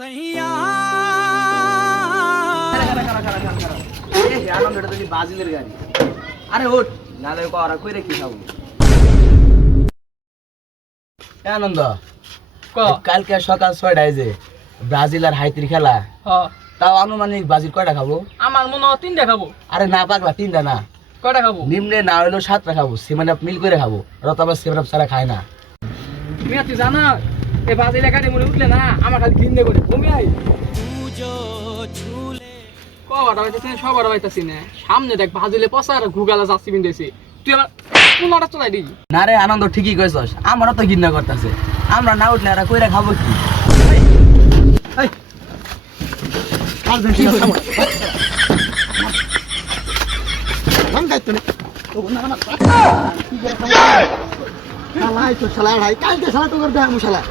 सैया বাজিলের গাড়ি আরে ওঠ নালে করা কইরে কি খাবো আনন্দ কালকে সকাল 6টায় যে ব্রাজিল আর হাইতির খেলা তাও আনুমানিক বাজির কয়টা খাবো আমার মনে হয় 3টা খাবো আরে না পাগলা 3টা না কয়টা খাবো নিম্নে না হইলো 7টা খাবো সেমানে মিল করে খাবো রতাবা সেমানে সারা খায় না মিয়া তুই জানা এই বাজিলে গাড়ি মনে উঠলে না আমার খালি ঘিন্নে করে ঘুমি আই কবাটা হইতাছি না সবার হইতাছি না সামনে দেখ বাজিলে পচা আর ঘুগালা যাচ্ছি বিন্দেছি তুই আমার কোনটা চলাই দিই না রে আনন্দ ঠিকই কইছস আমারও তো ঘৃণা করতেছে আমরা না উঠলে আর কইরা খাবো কি এই আর্জেন্টিনা থামো নাম গাইতো না তো না না কি করে শালাই তো শালা ভাই কালকে শালা তো করে দেয় মুশালা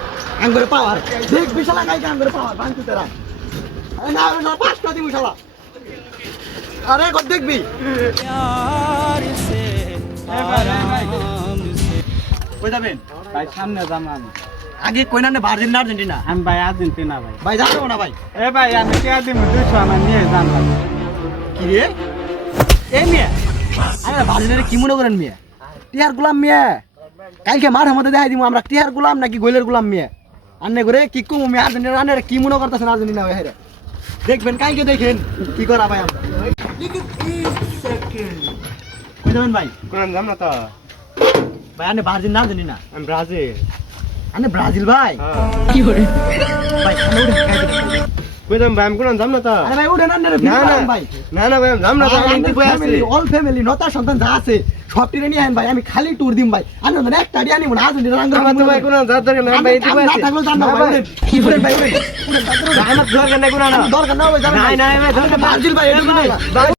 আঙ্গুরে পাওয়ার দেখ বিশালা গাই আঙ্গুরে পাওয়ার বাঁধতে তেরা আরে না না পাঁচটা দি মুশালা আরে কত দেখবি प्यार से কই যাবেন ভাই সামনে যাম আমি আগে কই না আর্জেন্টিনা আর্জেন্টিনা আমি ভাই আর্জেন্টিনা ভাই ভাই যাবো না ভাই এ ভাই আমি কে দিম 200 আমার নিয়ে যান ভাই কি রে এই মিয়া আরে ভাজিনের কি মনে করেন মিয়া টিয়ার গোলাম মিয়া কালকে মাঠের মধ্যে দেখাই দিমু আমরা টিয়ার গোলাম নাকি গোলের গোলাম মিয়া আন্নে করে কি কম মিয়া আর্জেন্টিনা আন্নে কি মনে করতেছেন আর্জেন্টিনা ভাই হেরে দেখবেন কালকে দেখেন কি করা ভাই আমরা কই যাবেন ভাই কোন যাম না তো ভাই আন্নে ভার্জিন না আর্জেন্টিনা আমি ব্রাজিল আন্নে ব্রাজিল ভাই কি করে ভাই সামনে উঠে খাই দিন কই যাম ভাই আমি কোন যাম না তো আরে ভাই উঠেন আন্নে না না ভাই না না ভাই আমি যাম না তো আমি ইন্টি কই আছি অল ফ্যামিলি নতা সন্তান যা আছে সব টিরে নিয়ে আইন ভাই আমি খালি ট্যুর দিম ভাই আমি না একটা ডিয়া নিব না আর্জেন্টিনা আমার তো ভাই কোন যাত দরকার না ভাই ইন্টি কই না আছি থাকলো জান না ভাই উঠেন কি করেন ভাই উঠেন আমার দরকার নাই কোন না দরকার না ভাই জানেন নাই নাই ভাই দরকার ব্রাজিল ভাই এটা